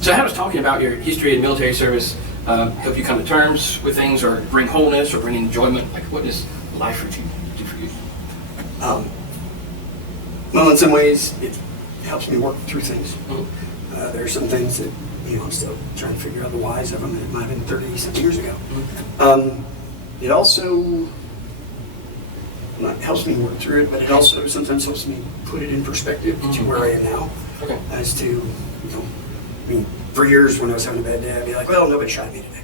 So how does talking about your history and military service help you come to terms with things, or bring wholeness, or bring enjoyment? Like, what does life do for you? Well, in some ways, it helps me work through things. Mm-hmm. There are some things that, I'm still trying to figure out the whys of them, and it might have been 30-something years ago. Mm-hmm. It also helps me work through it, but it also sometimes helps me put it in perspective to where I am now. Okay. As to, for years when I was having a bad day, I'd be like, well, nobody shot me today.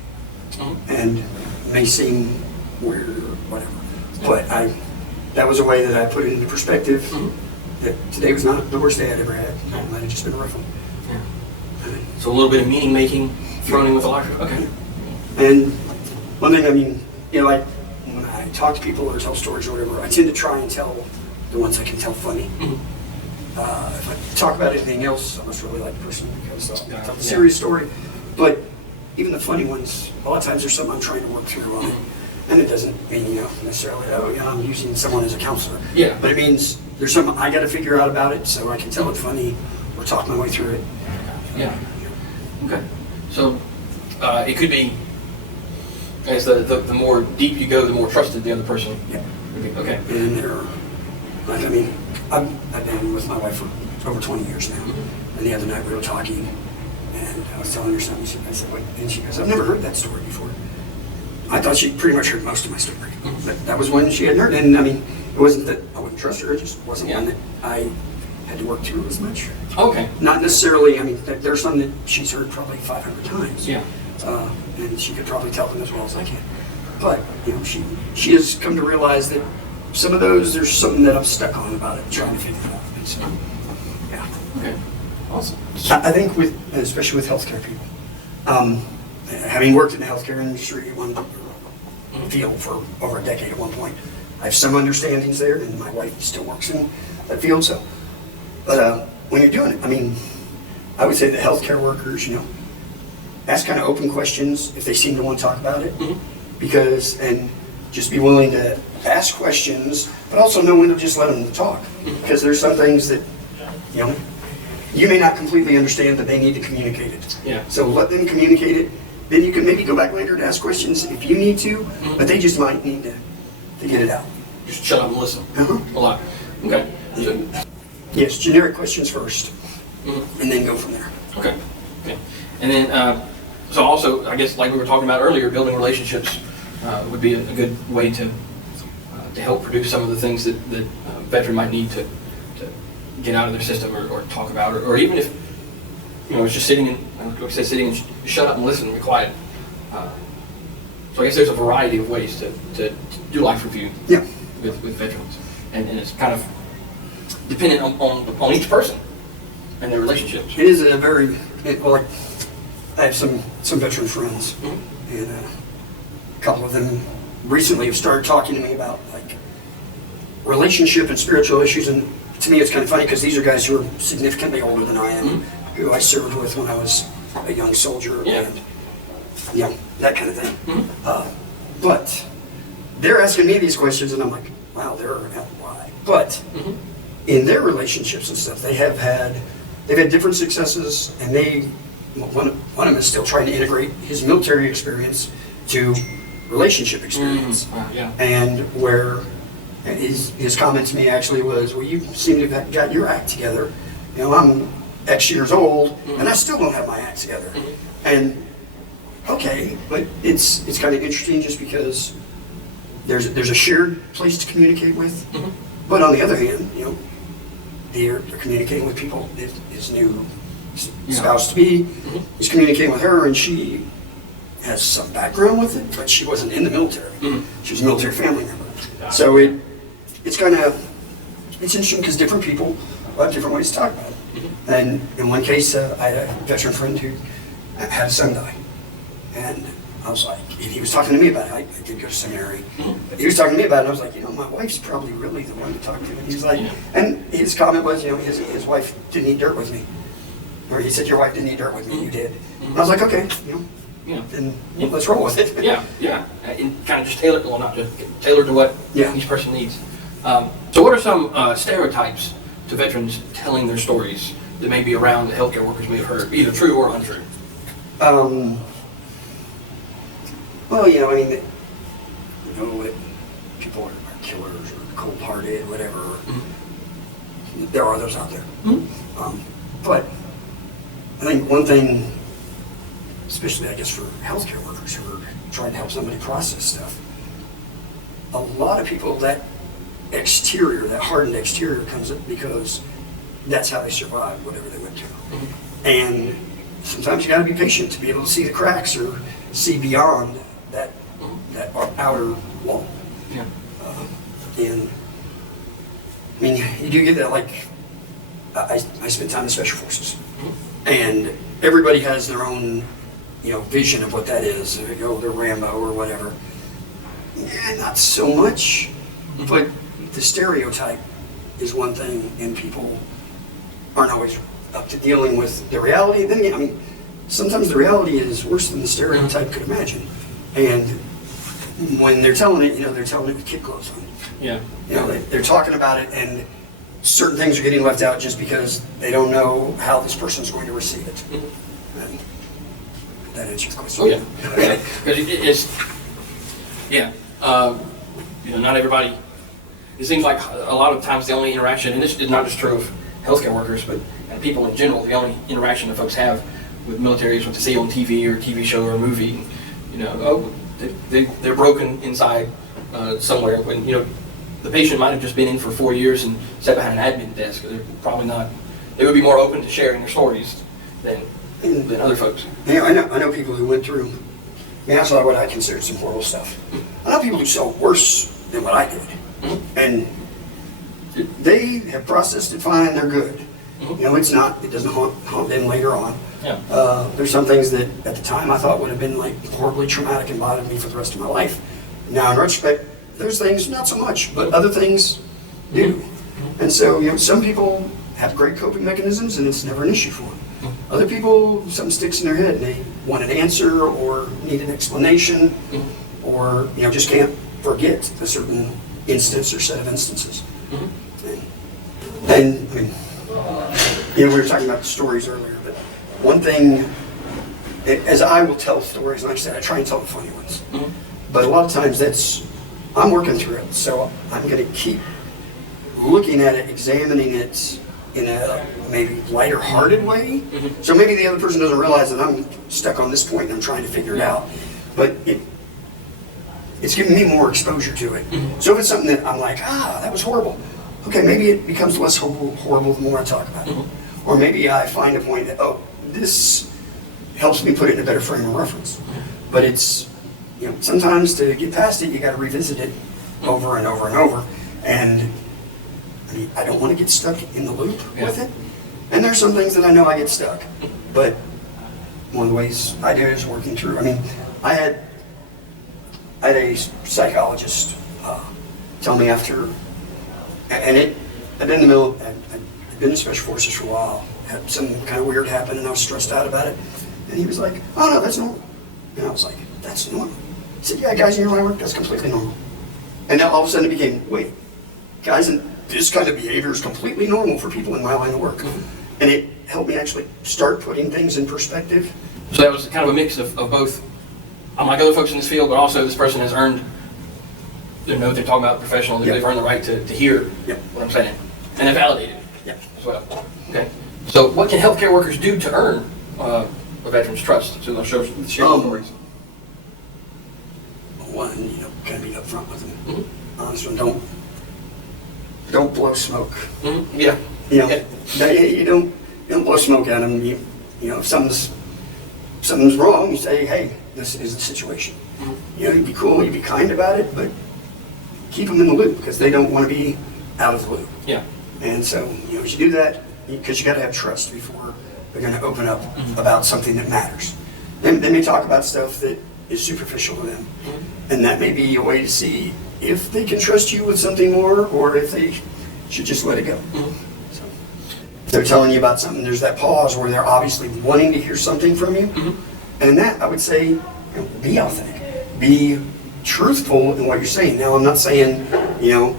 Mm-hmm. And it may seem weird or whatever, but that was a way that I put it into perspective. Mm-hmm. That today was not the worst day I'd ever had. It might have just been a rough one. Yeah. So a little bit of meaning making thrown in with the life. Okay. And one thing, like when I talk to people or tell stories or whatever, I tend to try and tell the ones I can tell funny. Mm-hmm. If I talk about anything else, I must really like the person because I'll tell a Yeah. serious story. But even the funny ones, a lot of times there's something I'm trying to work through on it. And it doesn't mean, necessarily, I'm using someone as a counselor. Yeah. But it means there's something I got to figure out about it so I can tell it funny or talk my way through it. Yeah. Okay. So it could be, I guess the more deep you go, the more trusted the other person. Yeah. Okay. And they're, I've been with my wife for over 20 years now. Mm-hmm. And the other night we were talking, and I was telling her something. I said, "What?" And she goes, "I've never heard that story before." I thought she'd pretty much heard most of my story. Mm-hmm. But that was one she hadn't heard. And it wasn't that I wouldn't trust her, it just wasn't one that I had to work through as much. Okay. Not necessarily, there's some that she's heard probably 500 times. Yeah. And she could probably tell them as well as I can. But, she has come to realize that some of those, there's something that I'm stuck on about it, trying to figure it out. And so, yeah. Okay. Awesome. I think especially with healthcare people, having worked in the healthcare industry, one field for over a decade at one point, I have some understandings there, and my wife still works in that field. So, but when you're doing it, I would say the healthcare workers, ask kind of open questions if they seem to want to talk about it, and just be willing to ask questions, but also know when to just let them talk, because there's some things that, you may not completely understand, but they need to communicate it. Yeah. So let them communicate it. Then you can maybe go back later to ask questions if you need to, but they just might need to get it out. Just shut up and listen. A lot. Okay. So, Yes, generic questions first, and then go from there. okay. Okay. And then, so also, I guess, like we were talking about earlier, building relationships would be a good way to help produce some of the things that a veteran might need to get out of their system or talk about, or even if, it's just sitting and shut up and listen and be quiet. So I guess there's a variety of ways to do life review with veterans. And it's kind of dependent on each person and their relationships. It is a very, I have some veteran friends, and a couple of them recently have started talking to me about relationship and spiritual issues, and to me it's kind of funny because these are guys who are significantly older than I am, who I served with when I was a young soldier, and that kind of thing. But they're asking me these questions, and I'm like, wow, why? But in their relationships and stuff, they've had different successes, and one of them is still trying to integrate his military experience to relationship experience. And where his comment to me actually was, well, you seem to have got your act together. I'm X years old, and I still don't have my act together. And okay, but it's kind of interesting just because there's a shared place to communicate with. But on the other hand, they're communicating with people. His new spouse-to-be is communicating with her, and she has some background with it, but she wasn't in the military. She was a military family member. So it's interesting because different people have different ways to talk about it. And in one case, I had a veteran friend who had a son die. And I was like, he was talking to me about it. I did go to seminary. But he was talking to me about it, and I was like, my wife's probably really the one to talk to. And he's like, and his comment was, his wife didn't eat dirt with me. Or he said, your wife didn't eat dirt with me, you did. And I was like, okay, then let's roll with it. And kind of just tailored to what each person needs. So what are some stereotypes to veterans telling their stories that may be around that healthcare workers may have heard, either true or untrue? Well, you know, I mean, people are killers or cold-hearted, whatever. Mm-hmm. There are those out there. Mm-hmm. But I think one thing, especially I guess for healthcare workers who are trying to help somebody process stuff, a lot of people, that exterior, that hardened exterior comes up because that's how they survived whatever they went through. Mm-hmm. And sometimes you got to be patient to be able to see the cracks or see beyond that outer wall. Yeah. And I mean, you do get that. Like I spent time in special forces, mm-hmm. and everybody has their own, you know, vision of what that is. They go, they're Rambo or whatever. Yeah, not so much, mm-hmm. but the stereotype is one thing, and people aren't always up to dealing with the reality. Then, I mean, sometimes the reality is worse than the stereotype could imagine. And when they're telling it, you know, they're telling it with kid gloves on. Yeah. You know, they're talking about it, and certain things are getting left out just because they don't know how this person's going to receive it. Mm-hmm. And that answers your question. Oh, yeah. Because yeah. You know, not everybody, it seems like a lot of times the only interaction, and this is not just true of healthcare workers, but people in general, the only interaction that folks have with military is what they see on TV or a TV show or a movie. You know, oh, they're broken inside somewhere, when, you know, the patient might have just been in for 4 years and sat behind an admin desk. They're probably not, they would be more open to sharing their stories than other folks. Yeah, I know people who went through, I mean, that's what I consider some horrible stuff. I know people who saw worse than what I did. Mm-hmm. And they have processed it fine, they're good. Mm-hmm. You know, it doesn't haunt them later on. Yeah. There's some things that at the time I thought would have been like horribly traumatic and bothered me for the rest of my life. Now in retrospect, those things, not so much, but other things do. Mm-hmm. And so, you know, some people have great coping mechanisms and it's never an issue for them. Mm-hmm. Other people, something sticks in their head and they want an answer or need an explanation, mm-hmm. or, you know, just can't forget a certain instance or set of instances. Mm-hmm. And I mean, you know, we were talking about the stories earlier, but one thing, as I will tell stories, like I said, I try and tell the funny ones. Mm-hmm. But a lot of times I'm working through it, so I'm going to keep looking at it, examining it in a maybe lighter-hearted way. Mm-hmm. So maybe the other person doesn't realize that I'm stuck on this point and I'm trying to figure it out. But it's giving me more exposure to it. Mm-hmm. So if it's something that I'm like, that was horrible. Okay, maybe it becomes less horrible the more I talk about it. Mm-hmm. Or maybe I find a point that, this helps me put it in a better frame of reference. Mm-hmm. But it's, you know, sometimes to get past it, you got to revisit it over and over and over. And I mean, I don't want to get stuck in the loop with it. And there's some things that I know I get stuck. But one of the ways I do it is working through. I mean, I had a psychologist tell me after, and I'd been in the middle, I'd been in special forces for a while, had some kind of weird happen, and I was stressed out about it. And he was like, "Oh no, that's normal." And I was like, "That's normal?" He said, "Yeah, guys in your line of work, that's completely normal." And now all of a sudden it became, wait, guys, and this kind of behavior is completely normal for people in my line of work. Mm-hmm. And it helped me actually start putting things in perspective. So that was kind of a mix of both, I'm like other folks in this field, but also this person has earned, they know what they're talking about professional, they've earned the right to hear what I'm saying. And they validated it as well. Okay. So what can healthcare workers do to earn a veteran's trust? So they'll share stories. One, you know, kind of be upfront with them. Mm-hmm. Honest one, don't blow smoke. Mm-hmm. Yeah. You know, you don't blow smoke at them. You know, if something's wrong, you say, hey, this is the situation. Mm-hmm. You know, you'd be cool, you'd be kind about it, but keep them in the loop because they don't want to be out of the loop. Yeah. And so, you know, as you do that, because you got to have trust before they're going to open up about something that matters. And they may talk about stuff that is superficial to them, and that may be a way to see if they can trust you with something more, or if they should just let it go. So, if they're telling you about something, there's that pause where they're obviously wanting to hear something from you, and in that, I would say, you know, be authentic, be truthful in what you're saying. Now, I'm not saying, you know,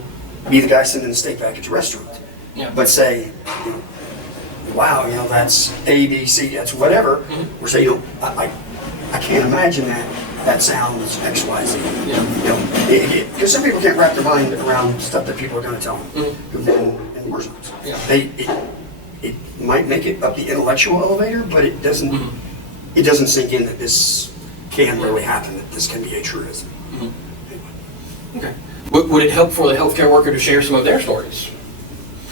be the guy sending the steak back at your restaurant, but say, you know, wow, you know, that's A, B, C, that's whatever. Or say, you know, I can't imagine that sounds X, Y, Z. Yeah. You know, because some people can't wrap their mind around stuff that people are going to tell them who've been in war zones. Yeah. It might make it up the intellectual elevator, but it doesn't. It doesn't sink in that this can really happen. That this can be a truism. Okay. Would it help for the healthcare worker to share some of their stories?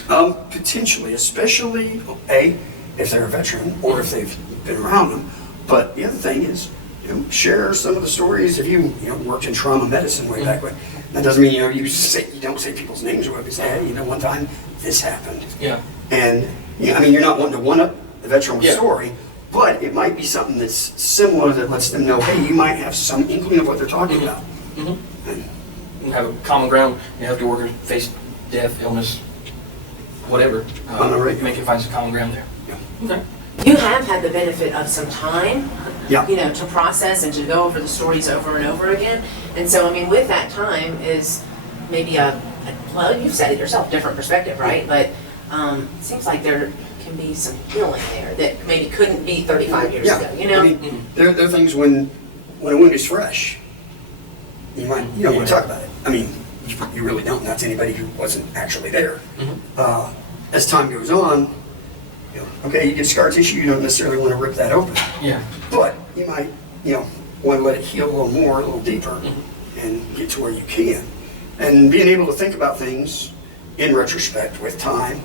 Potentially, especially if they're a veteran or if they've been around them. But the other thing is, you know, share some of the stories. If you worked in trauma medicine way back when, that doesn't mean you don't say people's names or whatever. You say, hey, one time this happened. Yeah. And I mean, you're not wanting to one up the veteran with story, but it might be something that's similar that lets them know, hey, you might have some inkling of what they're talking about. And have a common ground. Healthcare workers face death, illness, whatever. Make it find some common ground there. Yeah. Okay. You have had the benefit of some time, Yeah. to process and to go over the stories over and over again. And so, I mean, with that time is maybe well, you've said it yourself, different perspective, right? But it seems like there can be some healing there that maybe couldn't be 35 years ago, I mean, there are things when a wound is fresh, you don't want to talk about it. I mean, you really don't. That's anybody who wasn't actually there. As time goes on, okay, you get scar tissue, you don't necessarily want to rip that open. Yeah. But you might, want to let it heal a little more, a little deeper, and get to where you can. And being able to think about things in retrospect with time,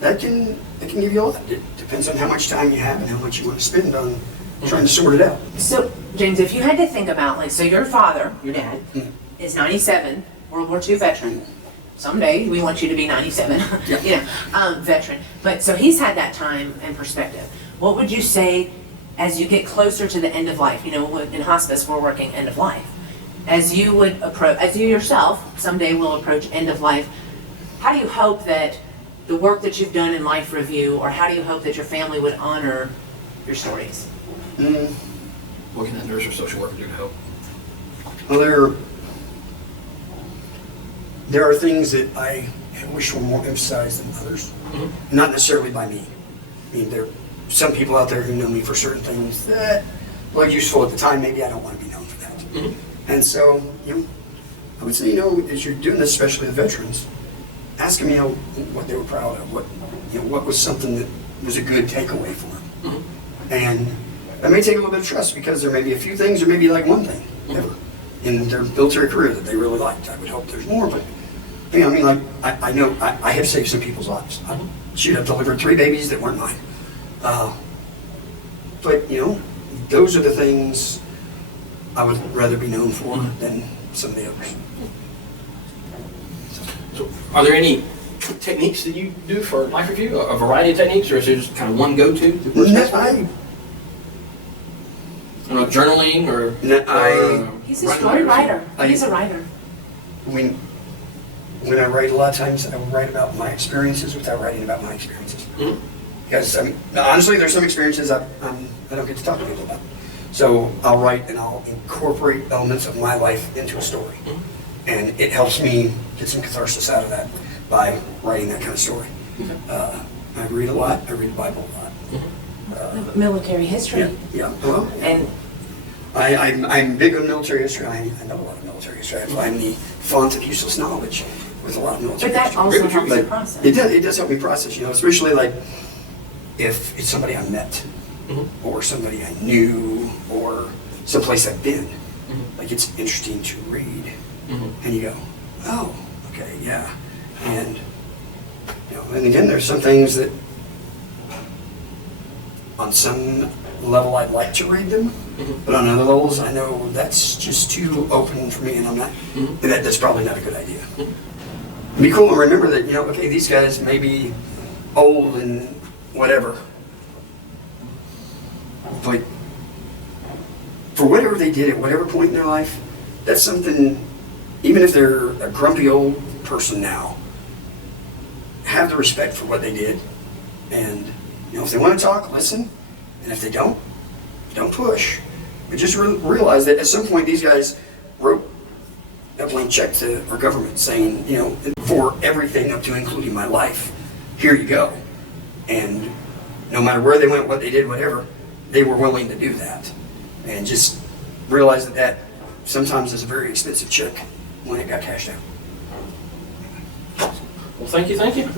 that can give you a lot. It depends on how much time you have and how much you want to spend on trying to sort it out. So, James, if you had to think about, so your father, your dad, is 97, World War II veteran. Someday we want you to be 97, veteran. But so he's had that time and perspective. What would you say as you get closer to the end of life? In hospice we're working end of life. As you yourself someday will approach end of life, how do you hope that the work that you've done in life review, or how do you hope that your family would honor your stories? What can that nurse or social worker do to help? Well, there are things that I wish were more emphasized than others. Not necessarily by me. I mean, there are some people out there who know me for certain things that were useful at the time. Maybe I don't want to be known for that. And so, I would say, as you're doing this, especially the veterans, ask them, what they were proud of, what was something that was a good takeaway for them. And that may take a little bit of trust, because there may be a few things, or maybe like one thing ever in their military career that they really liked. I would hope there's more, but I know I have saved some people's lives. I've delivered 3 babies that weren't mine. But those are the things I would rather be known for than some of the others. So, are there any techniques that you do for life review? A variety of techniques, or is there just kind of one go-to? Journaling or He's a story writer. He's a writer. When I write, a lot of times I will write about my experiences without writing about my experiences. Because honestly, there's some experiences I don't get to talk to people about. So I'll write and I'll incorporate elements of my life into a story. And it helps me get some catharsis out of that by writing that kind of story. I read a lot. I read the Bible a lot. Military history. Yeah. Well, and I'm big on military history. I know a lot of military history. I'm the font of useless knowledge with a lot of military But that history. also helps you process. It does help me process, especially like if it's somebody I met or somebody I knew or someplace I've been. Like, it's interesting to read. And you go, oh, okay, yeah. And, and again, there's some things that on some level I'd like to read them, but on other levels I know that's just too open for me, and I'm not, and that's probably not a good idea. Be cool and remember that, okay, these guys may be old and whatever, but for whatever they did at whatever point in their life, that's something, even if they're a grumpy old person now, have the respect for what they did. And, if they want to talk, listen. And if they don't push. But just realize that at some point these guys wrote a blank check to our government saying, for everything up to including my life, here you go. And no matter where they went, what they did, whatever, they were willing to do that. And just realize that that sometimes is a very expensive check when it got cashed out. Well, thank you, thank you.